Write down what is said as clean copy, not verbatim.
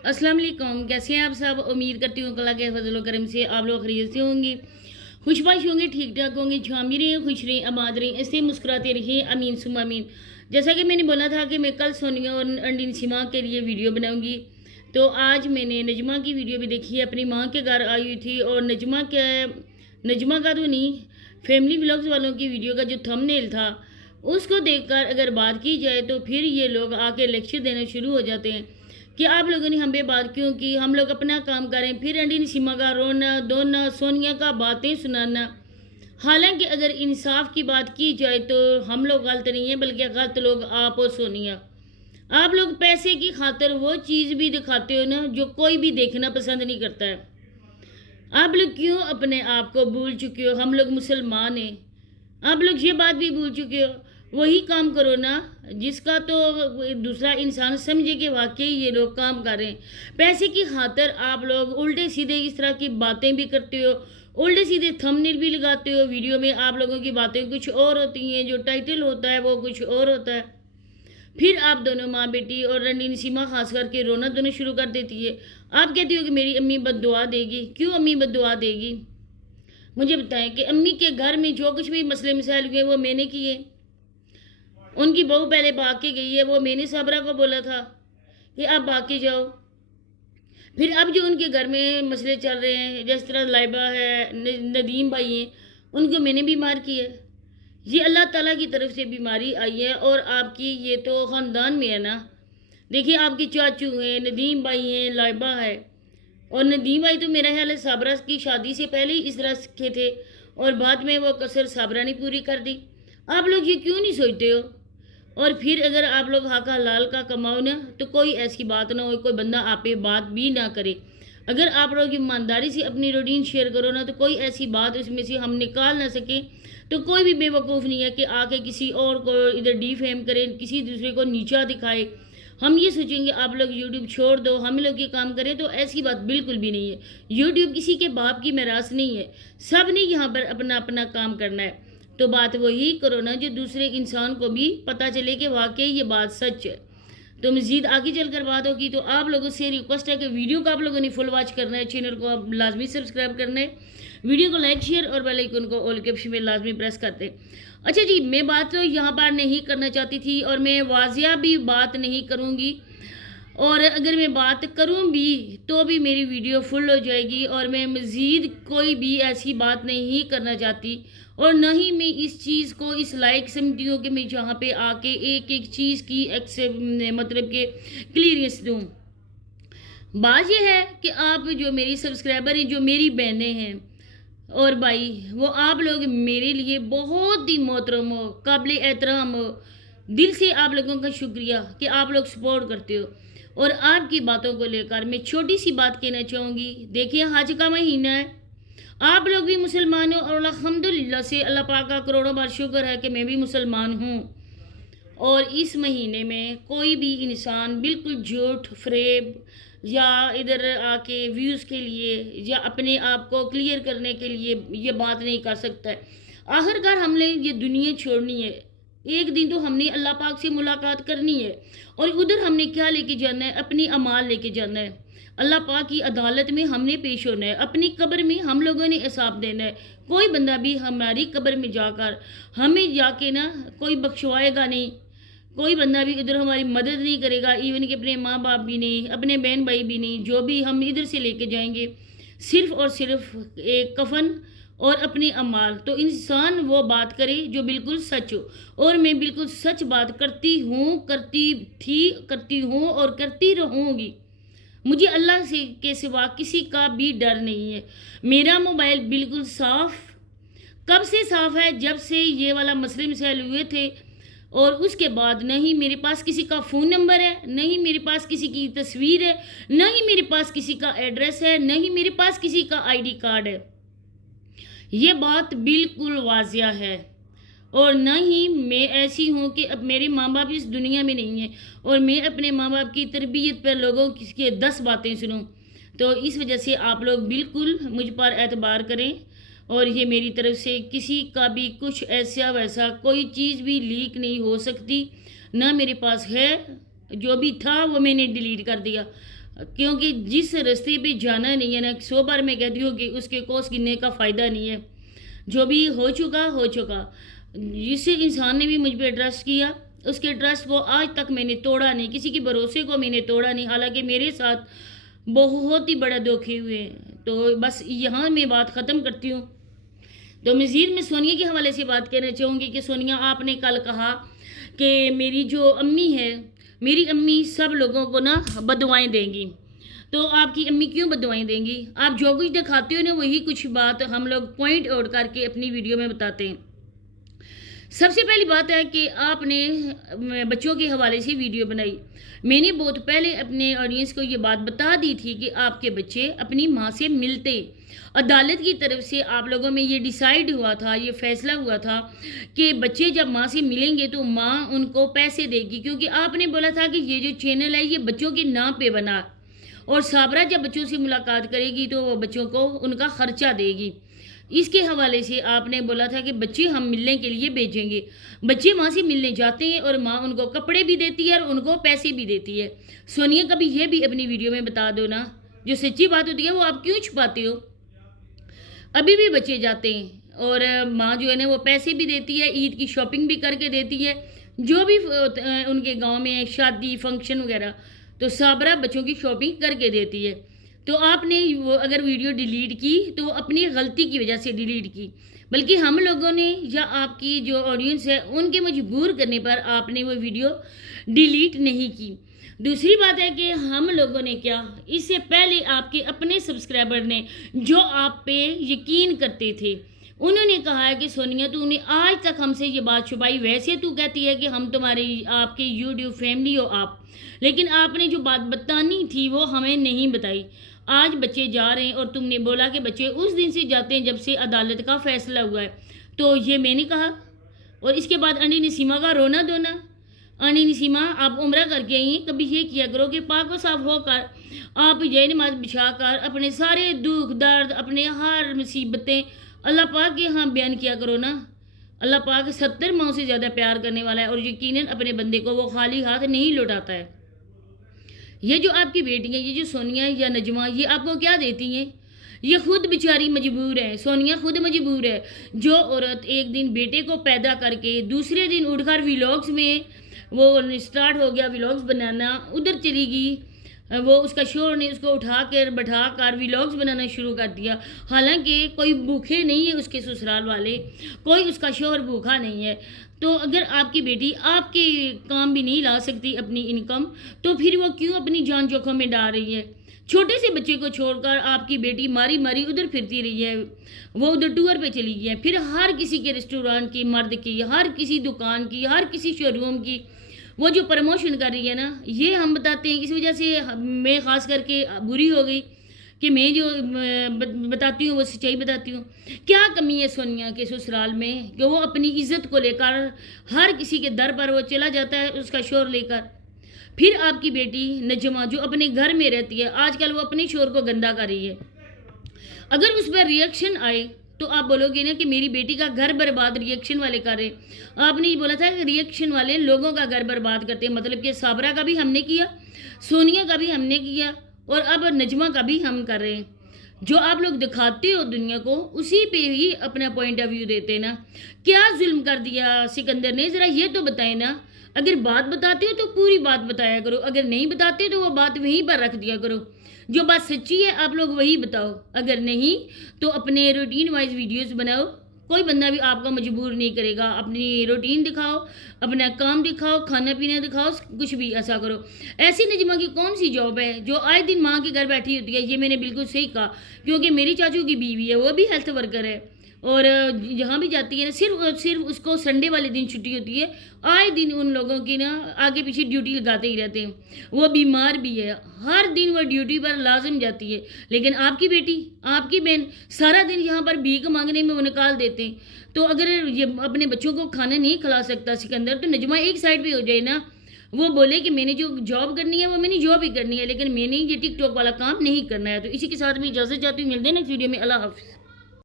अस्सलाम वालेकुम। कैसे हैं आप सब? उम्मीद करती हूँ अल्लाह के फजल व करम से आप लोग खैरियत से होंगे, खुशबाश होंगे, ठीक ठाक होंगे, झामी रहें, खुश रहें, आबाद रहें, ऐसे मुस्कुराते रहिए, अमीन सुम अमीन। जैसा कि मैंने बोला था कि मैं कल सोनिया और अंडीन सीमा के लिए वीडियो बनाऊंगी, तो आज मैंने नजमा की वीडियो भी देखी है। अपनी माँ के घर आई हुई थी और नजमा का तो नहीं, फैमिली व्लॉग्स वालों की वीडियो का जो थंबनेल था उसको देखकर अगर बात की जाए तो फिर ये लोग आके लेक्चर देना शुरू हो जाते हैं कि आप लोगों ने हम पे बात क्यों की, हम लोग अपना काम करें, फिर अंडी सीमा का रोना धोना, सोनिया का बातें सुनाना। हालांकि अगर इंसाफ की बात की जाए तो हम लोग गलत नहीं है, बल्कि गलत लोग आप और सोनिया। आप लोग पैसे की खातिर वो चीज़ भी दिखाते हो ना जो कोई भी देखना पसंद नहीं करता है। आप लोग क्यों अपने आप को भूल चुके हो? हम लोग मुसलमान हैं। आप लोग ये बात भी भूल चुके हो। वही काम करो ना जिसका तो दूसरा इंसान समझे कि वाकई ये लोग काम कर रहे हैं। पैसे की खातिर आप लोग उल्टे सीधे इस तरह की बातें भी करते हो, उल्टे सीधे थंबनेल भी लगाते हो। वीडियो में आप लोगों की बातें कुछ और होती हैं, जो टाइटल होता है वो कुछ और होता है। फिर आप दोनों माँ बेटी और रणनीन सीमा खास करके रोना धोना शुरू कर देती है। आप कहती हो कि मेरी अम्मी बद्दुआ देगी। क्यों अम्मी बद्दुआ देगी? मुझे बताएं कि अम्मी के घर में जो कुछ भी मसले मसाइल हुए वो मैंने किए। उनकी बहू पहले भाग के गई है, वो मैंने सबरा को बोला था कि आप भाग के जाओ। फिर अब जो उनके घर में मसले चल रहे हैं, जिस तरह लाइबा है, नदीम भाई हैं, उनको मैंने बीमार किया। ये अल्लाह ताला की तरफ से बीमारी आई है और आपकी ये तो ख़ानदान में है ना। देखिए आपके चाचू हैं, नदीम भाई हैं, लाइबा है। और नदीम भाई तो मेरा ख्याल है साबरा की शादी से पहले ही इस तरह के थे और बाद में वो कसर साबरा ने पूरी कर दी। आप लोग ये क्यों नहीं सोचते हो? और फिर अगर आप लोग हाका लाल का कमाओ ना तो कोई ऐसी बात ना हो, कोई बंदा आप पे बात भी ना करे। अगर आप लोग ईमानदारी से अपनी रूटीन शेयर करो ना तो कोई ऐसी बात उसमें से हम निकाल ना सके तो कोई भी बेवकूफ़ नहीं है कि आके किसी और को इधर डिफेम करे, किसी दूसरे को नीचा दिखाए। हम ये सोचेंगे आप लोग यूट्यूब छोड़ दो, हम लोग ये काम करें, तो ऐसी बात बिल्कुल भी नहीं है। यूट्यूब किसी के बाप की मिरास नहीं है, सब ने यहाँ पर अपना अपना काम करना है। तो बात वही करो ना जो दूसरे इंसान को भी पता चले कि वाकई ये बात सच है। तो मज़ीद आगे चलकर बात होगी तो आप लोगों से रिक्वेस्ट है कि वीडियो को आप लोगों ने फुल वॉच करना है, चैनल को आप लाजमी सब्सक्राइब करना है, वीडियो को लाइक शेयर और बेल आइकन को ऑल के ऑप्शन में लाजमी प्रेस करते हैं। अच्छा जी, मैं बात तो यहाँ पर नहीं करना चाहती थी और मैं वाजिया भी बात नहीं करूँगी, और अगर मैं बात करूँ भी तो भी मेरी वीडियो फुल हो जाएगी और मैं मज़ीद कोई भी ऐसी बात नहीं करना चाहती। और न ही मैं इस चीज़ को इस लायक समझती हूँ कि मैं जहाँ पे आके एक एक चीज़ की मतलब के क्लियरेंस दूँ। बात यह है कि आप जो मेरी सब्सक्राइबर हैं, जो मेरी बहनें हैं और भाई, वो आप लोग मेरे लिए बहुत ही मोहतरम हो, काबिल एहतराम हो। दिल से आप लोगों का शुक्रिया कि आप लोग सपोर्ट करते हो। और आपकी बातों को लेकर मैं छोटी सी बात कहना चाहूँगी। देखिए हज का महीना है, आप लोग भी मुसलमान हो और अल्हम्दुलिल्लाह से अल्लाह पाक का करोड़ों बार शुक्र है कि मैं भी मुसलमान हूँ। और इस महीने में कोई भी इंसान बिल्कुल झूठ फरेब या इधर आके व्यूज़ के लिए या अपने आप को क्लियर करने के लिए ये बात नहीं कर सकता है। आखिरकार हमने ये दुनिया छोड़नी है, एक दिन तो हमने अल्लाह पाक से मुलाकात करनी है और उधर हमने क्या लेके जाना है? अपनी अमाल लेके जाना है। अल्लाह पाक की अदालत में हमने पेश होना है, अपनी कब्र में हम लोगों ने हिसाब देना है। कोई बंदा भी हमारी कब्र में जाकर हमें जाके ना कोई बख्शवाएगा नहीं, कोई बंदा भी इधर हमारी मदद नहीं करेगा, इवन कि अपने माँ बाप भी नहीं, अपने बहन भाई भी नहीं। जो भी हम इधर से लेके जाएंगे सिर्फ़ और सिर्फ एक कफन और अपने अमाल। तो इंसान वो बात करे जो बिल्कुल सच हो, और मैं बिल्कुल सच बात करती हूँ, करती थी, करती हूँ और करती रहूँगी। मुझे अल्लाह से के सिवा किसी का भी डर नहीं है। मेरा मोबाइल बिल्कुल साफ़, कब से साफ़ है? जब से ये वाला मसले मसाइल हुए थे, और उसके बाद नहीं मेरे पास किसी का फ़ोन नंबर है, नहीं मेरे पास किसी की तस्वीर है, नहीं मेरे पास किसी का एड्रेस है, नहीं मेरे पास किसी का आईडी कार्ड है। ये बात बिल्कुल वाजिया है। और न ही मैं ऐसी हूँ कि अब मेरे माँ बाप इस दुनिया में नहीं हैं और मैं अपने माँ बाप की तरबियत पर लोगों की 10 बातें सुनूँ। तो इस वजह से आप लोग बिल्कुल मुझ पर एतबार करें और ये मेरी तरफ से किसी का भी कुछ ऐसा वैसा कोई चीज़ भी लीक नहीं हो सकती। ना मेरे पास है, जो भी था वो मैंने डिलीट कर दिया। کیونکہ جس راستے پہ جانا نہیں ہے نا، 100 بار میں کہتی ہوں کہ اس کے کوس گننے کا فائدہ نہیں ہے. جو بھی ہو چکا. جس انسان نے بھی مجھ پہ ٹرسٹ کیا، اس کے ٹرسٹ کو آج تک میں نے توڑا نہیں، کسی کے بھروسے کو میں نے توڑا نہیں، حالانکہ میرے ساتھ بہت ہی بڑا دھوکے ہوئے ہیں. تو بس یہاں میں بات ختم کرتی ہوں. تو مزید میں سونیا کے حوالے سے بات کہنا چاہوں گی کہ سونیا، آپ نے کل کہا کہ میری جو امی ہے، میری امی سب لوگوں کو نا بددعائیں دیں گی. تو آپ کی امی کیوں بددعائیں دیں گی؟ آپ جو کچھ دکھاتے ہو نا، وہی کچھ بات ہم لوگ پوائنٹ آؤٹ کر کے اپنی ویڈیو میں بتاتے ہیں. سب سے پہلی بات ہے کہ آپ نے بچوں کے حوالے سے ویڈیو بنائی. میں نے بہت پہلے اپنے آڈینس کو یہ بات بتا دی تھی کہ آپ کے بچے اپنی ماں سے ملتے. عدالت کی طرف سے آپ لوگوں میں یہ ڈیسائیڈ ہوا تھا، یہ فیصلہ ہوا تھا کہ بچے جب ماں سے ملیں گے تو ماں ان کو پیسے دے گی، کیونکہ آپ نے بولا تھا کہ یہ جو چینل ہے یہ بچوں کے نام پہ بنا، اور صابرہ جب بچوں سے ملاقات کرے گی تو وہ بچوں کو ان کا خرچہ دے گی. اس کے حوالے سے آپ نے بولا تھا کہ بچے ہم ملنے کے لیے بھیجیں گے. بچے ماں سے ملنے جاتے ہیں اور ماں ان کو کپڑے بھی دیتی ہے اور ان کو پیسے بھی دیتی ہے. سونیا کبھی یہ بھی اپنی ویڈیو میں بتا دو نا، جو سچی بات ہوتی ہے وہ آپ کیوں چھپاتے ہو؟ ابھی بھی بچے جاتے ہیں اور ماں جو ہے نا وہ پیسے بھی دیتی ہے، عید کی شاپنگ بھی کر کے دیتی ہے، جو بھی ان کے گاؤں میں شادی فنکشن وغیرہ، تو صابرہ بچوں کی شاپنگ کر کے دیتی ہے. تو آپ نے وہ اگر ویڈیو ڈیلیٹ کی تو اپنی غلطی کی وجہ سے ڈیلیٹ کی، بلکہ ہم لوگوں نے یا آپ کی جو آڈینس ہے ان کے مجبور کرنے پر آپ نے وہ ویڈیو ڈیلیٹ نہیں کی. دوسری بات ہے کہ ہم لوگوں نے کیا، اس سے پہلے آپ کے اپنے سبسکرائبر نے جو آپ پہ یقین کرتے تھے، انہوں نے کہا ہے کہ سونیا تو نے آج تک ہم سے یہ بات چھپائی. ویسے تو کہتی ہے کہ ہم تمہاری آپ کی یوٹیوب فیملی ہو آپ، لیکن آپ نے جو بات بتانی تھی وہ ہمیں نہیں بتائی. آج بچے جا رہے ہیں اور تم نے بولا کہ بچے اس دن سے جاتے ہیں جب سے عدالت کا فیصلہ ہوا ہے. تو یہ میں نے کہا. اور اس کے بعد انڈی نسیمہ کا رونا دھونا. انڈی نسیمہ آپ عمرہ کر کے آئی ہیں، کبھی یہ کیا کرو کہ پاک و صاف ہو کر آپ یہ نماز بچھا کر اپنے سارے دکھ درد، اپنے ہر مصیبتیں اللہ پاک کے ہاں بیان کیا کرو نا. اللہ پاک 70 ماؤں سے زیادہ پیار کرنے والا ہے اور یقیناً اپنے بندے کو وہ خالی ہاتھ نہیں لوٹاتا ہے. یہ جو آپ کی بیٹی ہیں، یہ جو سونیا یا نجمہ، یہ آپ کو کیا دیتی ہیں؟ یہ خود بیچاری مجبور ہے. سونیا خود مجبور ہے. جو عورت ایک دن بیٹے کو پیدا کر کے دوسرے دن اٹھ کر ویلاگز میں وہ سٹارٹ ہو گیا ویلاگز بنانا، ادھر چلی گئی، وہ اس کا شوہر نے اس کو اٹھا کر بٹھا کر ویلاگز بنانا شروع کر دیا. حالانکہ کوئی بھوکے نہیں ہے اس کے سسرال والے، کوئی اس کا شوہر بھوکا نہیں ہے. تو اگر آپ کی بیٹی آپ کے کام بھی نہیں لا سکتی اپنی انکم، تو پھر وہ کیوں اپنی جان جوکھم میں ڈال رہی ہے؟ چھوٹے سے بچے کو چھوڑ کر آپ کی بیٹی ماری ماری ادھر پھرتی رہی ہے، وہ ادھر ٹور پہ چلی گئی ہے. پھر ہر کسی کے ریسٹورانٹ کی، مرد کی، ہر کسی دکان کی، ہر کسی شو روم کی وہ جو پروموشن کر رہی ہے نا، یہ ہم بتاتے ہیں. اس وجہ سے میں خاص کر کے بری ہو گئی کہ میں جو بتاتی ہوں وہ سچائی بتاتی ہوں. کیا کمی ہے سونیا کے سسرال میں کہ وہ اپنی عزت کو لے کر ہر کسی کے در پر وہ چلا جاتا ہے اس کا شوہر لے کر. پھر آپ کی بیٹی نجمہ جو اپنے گھر میں رہتی ہے، آج کل وہ اپنے شوہر کو گندا کر رہی ہے. اگر اس پر ریئیکشن آئے تو آپ بولو گے نا کہ میری بیٹی کا گھر برباد ریئیکشن والے کر رہے. آپ نے یہ بولا تھا کہ ریئیکشن والے لوگوں کا گھر برباد کرتے ہیں، مطلب کہ صابرہ کا بھی ہم نے کیا، سونیا کا بھی ہم نے کیا، اور اب نجمہ کا بھی ہم کر رہے ہیں. جو آپ لوگ دکھاتے ہو دنیا کو اسی پہ ہی اپنا پوائنٹ آف ویو دیتے نا. کیا ظلم کر دیا سکندر نے، ذرا یہ تو بتائیں نا. اگر بات بتاتے ہو تو پوری بات بتایا کرو، اگر نہیں بتاتے تو وہ بات وہیں پر رکھ دیا کرو. جو بات سچی ہے آپ لوگ وہی بتاؤ، اگر نہیں تو اپنے روٹین وائز ویڈیوز بناؤ. کوئی بندہ بھی آپ کو مجبور نہیں کرے گا. اپنی روٹین دکھاؤ، اپنا کام دکھاؤ، کھانا پینا دکھاؤ، کچھ بھی ایسا کرو. ایسی نجمہ کی کون سی جاب ہے جو آئے دن ماں کے گھر بیٹھی ہوتی ہے؟ یہ میں نے بالکل صحیح کہا، کیونکہ میری چاچو کی بیوی ہے، وہ بھی ہیلتھ ورکر ہے، اور جہاں بھی جاتی ہے نا صرف اس کو سنڈے والے دن چھٹی ہوتی ہے. آئے دن ان لوگوں کی نا آگے پیچھے ڈیوٹی لگاتے ہی رہتے ہیں. وہ بیمار بھی ہے، ہر دن وہ ڈیوٹی پر لازم جاتی ہے. لیکن آپ کی بیٹی، آپ کی بہن سارا دن یہاں پر بھیک مانگنے میں وہ نکال دیتے ہیں. تو اگر یہ اپنے بچوں کو کھانا نہیں کھلا سکتا سکندر، تو نجمہ ایک سائڈ پہ ہو جائے نا. وہ بولے کہ میں نے جو جاب کرنی ہے وہ میں نے جاب ہی کرنی ہے، لیکن میں نے یہ ٹک ٹاک والا کام نہیں کرنا ہے. تو اسی کے ساتھ میں اجازت چاہتی ہوں، ملتے ہیں نیکسٹ ویڈیو میں. اللہ حافظ.